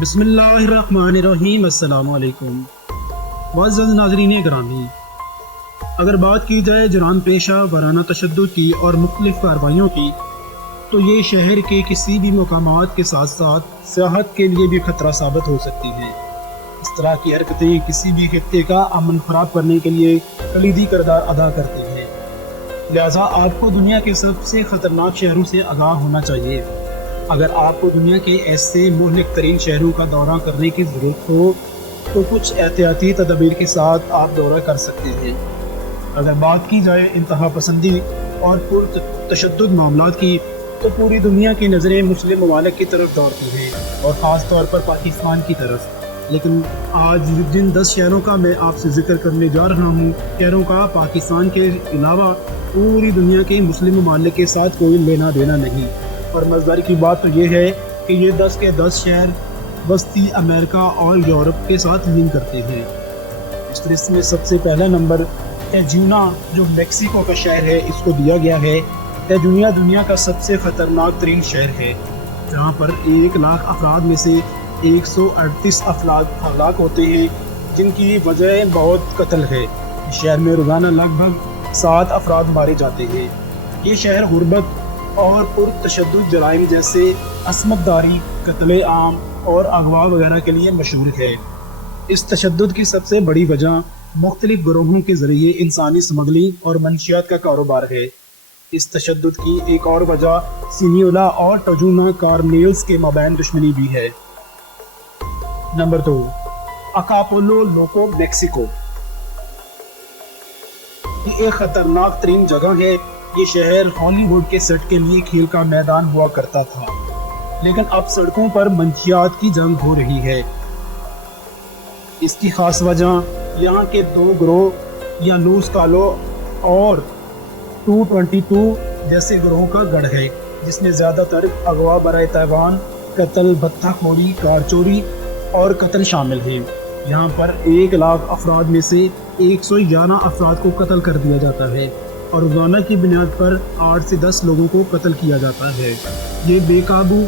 بسم اللہ الرحمن الرحیم۔ السلام علیکم معزز ناظرین گرامی، اگر بات کی جائے جرائم پیشہ وارانہ تشدد کی اور مختلف کارروائیوں کی، تو یہ شہر کے کسی بھی مقامات کے ساتھ ساتھ سیاحت کے لیے بھی خطرہ ثابت ہو سکتی ہیں۔ اس طرح کی حرکتیں کسی بھی خطے کا امن خراب کرنے کے لیے کلیدی کردار ادا کرتی ہیں، لہٰذا آپ کو دنیا کے سب سے خطرناک شہروں سے آگاہ ہونا چاہیے۔ اگر آپ کو دنیا کے ایسے مہلک ترین شہروں کا دورہ کرنے کی ضرورت ہو تو کچھ احتیاطی تدابیر کے ساتھ آپ دورہ کر سکتے ہیں۔ اگر بات کی جائے انتہا پسندی اور پرتشدد معاملات کی، تو پوری دنیا کی نظریں مسلم ممالک کی طرف دوڑتی ہیں اور خاص طور پر پاکستان کی طرف۔ لیکن آج جن 10 شہروں کا میں آپ سے ذکر کرنے جا رہا ہوں، شہروں کا پاکستان کے علاوہ پوری دنیا کے مسلم ممالک کے ساتھ کوئی لینا دینا نہیں۔ اور مزدار کی بات تو یہ ہے کہ یہ 10 کے 10 شہر وسطی امریکہ اور یورپ کے ساتھ لنک کرتے ہیں۔ اس فہرست میں سب سے پہلا نمبر تیجونا جو میکسیکو کا شہر ہے، اس کو دیا گیا ہے۔ تیجونا دنیا کا سب سے خطرناک ترین شہر ہے، جہاں پر 1 لاکھ افراد میں سے 138 افراد ہلاک ہوتے ہیں، جن کی وجہ بہت قتل ہے۔ اس شہر میں روزانہ لگ بھگ 7 افراد مارے جاتے ہیں۔ یہ شہر غربت اور پرتشدد جرائم جیسے عصمت داری، قتل عام اور اغوا وغیرہ کے لیے مشہور ہے۔ اس تشدد کی سب سے بڑی وجہ مختلف گروہوں کے ذریعے انسانی سمگلنگ اور منشیات کا کاروبار ہے۔ اس تشدد کی ایک اور وجہ سینیولا اور ٹجونا کارنیلز کے مابین دشمنی بھی ہے۔ نمبر 2، اکاپولو لوکو میکسیکو۔ یہ ایک خطرناک ترین جگہ ہے۔ یہ شہر ہالی ووڈ کے سیٹ کے لیے کھیل کا میدان ہوا کرتا تھا، لیکن اب سڑکوں پر منشیات کی جنگ ہو رہی ہے۔ اس کی خاص وجہ یہاں کے 2 گروہ یا لوس کالو اور 222 جیسے گروہوں کا گڑھ ہے، جس میں زیادہ تر اغوا برائے تاوان، قتل، بھتہ خوری، کار چوری اور قتل شامل ہیں۔ یہاں پر 1 لاکھ افراد میں سے 111 افراد کو قتل کر دیا جاتا ہے اور روزانہ کی بنیاد پر 8 سے 10 لوگوں کو قتل کیا جاتا ہے۔ یہ بے قابو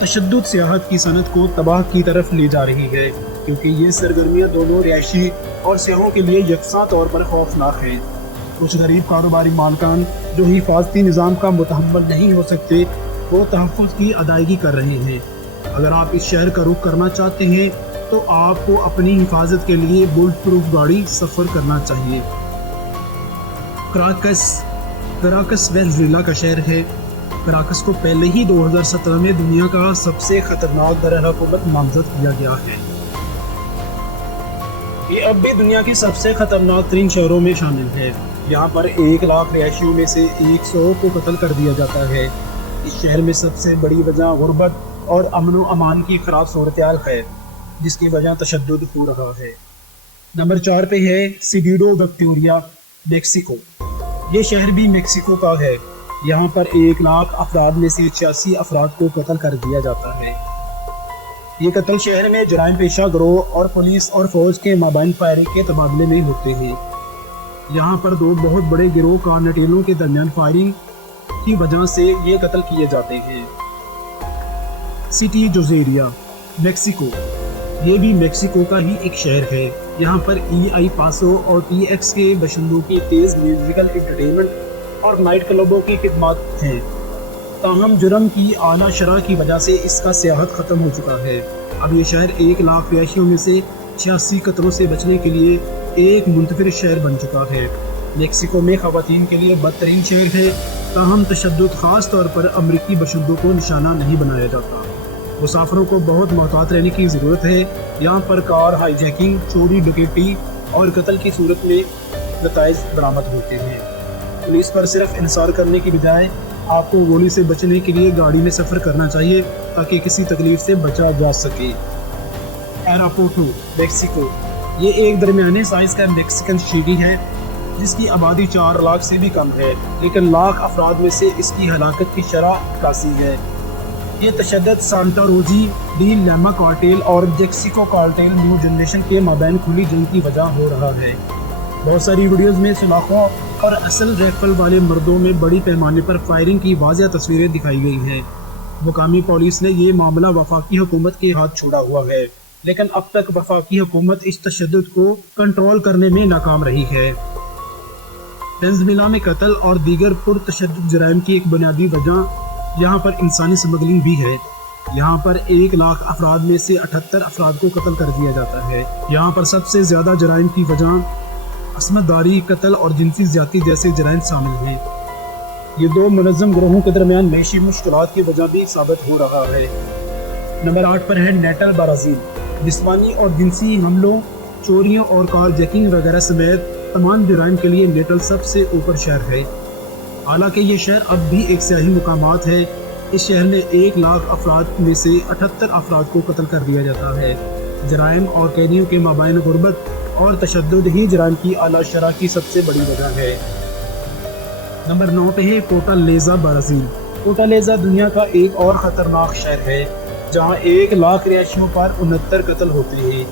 تشدد سیاحت کی صنعت کو تباہ کی طرف لے جا رہی ہے، کیونکہ یہ سرگرمیاں دونوں رہائشی اور سیاحوں کے لیے یکساں طور پر خوفناک ہیں۔ کچھ غریب کاروباری مالکان جو حفاظتی نظام کا متحمل نہیں ہو سکتے، وہ تحفظ کی ادائیگی کر رہے ہیں۔ اگر آپ اس شہر کا رخ کرنا چاہتے ہیں تو آپ کو اپنی حفاظت کے لیے بلٹ پروف گاڑی سفر کرنا چاہیے۔ کراکس وینزویلا کا شہر ہے۔ کراکس کو پہلے ہی 2017 میں دنیا کا سب سے خطرناک دارالحکومت نامزد کیا گیا ہے۔ یہ اب بھی دنیا کے سب سے خطرناک ترین شہروں میں شامل ہے۔ یہاں پر 1 لاکھ رہائشیوں میں سے 100 کو قتل کر دیا جاتا ہے۔ اس شہر میں سب سے بڑی وجہ غربت اور امن و امان کی خراب صورتحال ہے، جس کی وجہ تشدد ہو رہا ہے۔ نمبر 4 پہ ہے سیڈیڈو وکٹوریا، میکسیکو۔ یہ شہر بھی میکسیکو کا ہے۔ یہاں پر 1 لاکھ افراد میں سے 86 افراد کو قتل کر دیا جاتا ہے۔ یہ قتل شہر میں جرائم پیشہ گروہ اور پولیس اور فوج کے مابین فائرنگ کے تبادلے میں ہوتے ہیں۔ یہاں پر 2 بہت بڑے گروہ کارنیٹیلوں کے درمیان فائرنگ کی وجہ سے یہ قتل کیے جاتے ہیں۔ سٹی جوزیریا، میکسیکو۔ یہ بھی میکسیکو کا ہی ایک شہر ہے۔ یہاں پر ای پاسو اور ٹی ایکس کے باشندوں کی تیز میوزیکل انٹرٹینمنٹ اور نائٹ کلبوں کی خدمات ہیں، تاہم جرم کی اعلیٰ شرح کی وجہ سے اس کا سیاحت ختم ہو چکا ہے۔ اب یہ شہر 1 لاکھ رہائشیوں میں سے 86 قتلوں سے بچنے کے لیے ایک منفرد شہر بن چکا ہے۔ میکسیکو میں خواتین کے لیے بدترین شہر ہے، تاہم تشدد خاص طور پر امریکی باشندوں کو نشانہ نہیں بنایا جاتا۔ مسافروں کو بہت محتاط رہنے کی ضرورت ہے۔ یہاں پر کار ہائی جیکنگ، چوری، ڈکیتی اور قتل کی صورت میں نتائج برآمد ہوتے ہیں۔ پولیس پر صرف انحصار کرنے کی بجائے آپ کو گولی سے بچنے کے لیے گاڑی میں سفر کرنا چاہیے تاکہ کسی تکلیف سے بچا جا سکے۔ ایراپورٹو، میکسیکو۔ یہ ایک درمیانے سائز کا میکسیکن سٹی ہے جس کی آبادی 4 لاکھ سے بھی کم ہے، لیکن لاکھ افراد میں سے اس کی ہلاکت کی شرح 81 ہے۔ یہ تشدد سانتا روزی ڈی لیما کارٹیل اور جیکسیکو کارٹیل نیو جنریشن کے مابین کھلی جنگ کی وجہ ہو رہا ہے۔ بہت ساری ویڈیوز میں سلاخوں اور اصل ریفل والے مردوں میں بڑی پیمانے پر فائرنگ کی واضح تصویریں دکھائی گئی ہیں۔ مقامی پولیس نے یہ معاملہ وفاقی حکومت کے ہاتھ چھوڑا ہوا ہے، لیکن اب تک وفاقی حکومت اس تشدد کو کنٹرول کرنے میں ناکام رہی ہے۔ وینزویلا میں قتل اور دیگر پرتشدد جرائم کی ایک بنیادی وجہ یہاں پر انسانی سمگلنگ بھی ہے۔ یہاں پر 1,00,000 افراد میں سے 78 افراد کو قتل کر دیا جاتا ہے۔ یہاں پر سب سے زیادہ جرائم کی وجہ عصمت داری، قتل اور جنسی زیادتی جیسے جرائم شامل ہیں۔ یہ دو منظم گروہوں کے درمیان معاشی مشکلات کی وجہ بھی ثابت ہو رہا ہے۔ نمبر 8 پر ہے نیٹل برازیل۔ جسمانی اور جنسی حملوں، چوریوں اور کار جیکنگ وغیرہ سمیت تمام جرائم کے لیے نیٹل سب سے اوپر شہر ہے۔ حالانکہ یہ شہر اب بھی ایک سیاحی مقامات ہے، اس شہر میں 1,00,000 افراد میں سے 78 افراد کو قتل کر دیا جاتا ہے۔ جرائم اور قیدیوں کے مابین غربت اور تشدد ہی جرائم کی اعلیٰ شرح کی سب سے بڑی وجہ ہے۔ نمبر 9 پہ ہے فورٹالیزا برازیل۔ فورٹالیزا دنیا کا ایک اور خطرناک شہر ہے جہاں 1,00,000 رہائشیوں پر 69 قتل ہوتے ہیں۔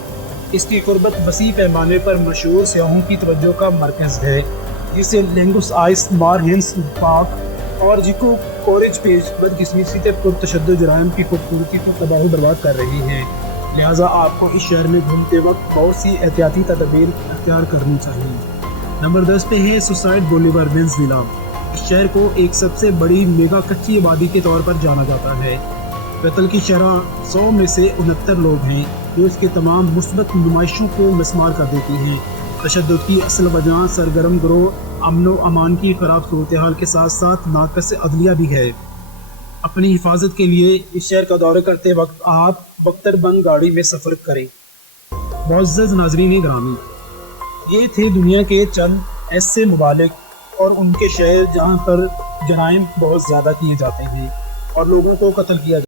اس کی قربت وسیع پیمانے پر مشہور سیاحوں کی توجہ کا مرکز ہے، جسے لینگوس آئس مارہنس پارک اور جیکو کورج پیش بدقسمتی سے پرتشدد جرائم کی خوبصورتی کو تباہ و برباد کر رہی ہیں۔ لہٰذا آپ کو اس شہر میں گھومتے وقت بہت سی احتیاطی تدابیر اختیار کرنی چاہیے۔ نمبر 10 پہ ہے سوسائڈ بولیور وینزویلا۔ اس شہر کو ایک سب سے بڑی میگا کچی آبادی کے طور پر جانا جاتا ہے۔ قتل کی شرح 100 میں سے 69 لوگ ہیں، جو اس کے تمام مثبت نمائشوں کو مسمار کر دیتی ہیں۔ تشدد کی اصل وجہ سرگرم گروہ، امن و امان کی خراب صورتحال کے ساتھ ساتھ ناقص عدلیہ بھی ہے۔ اپنی حفاظت کے لیے اس شہر کا دورہ کرتے وقت آپ بختر بند گاڑی میں سفر کریں۔ معزز ناظرین گرامی، یہ تھے دنیا کے چند ایسے ممالک اور ان کے شہر جہاں پر جرائم بہت زیادہ کیے جاتے ہیں اور لوگوں کو قتل کیا جاتا ہے۔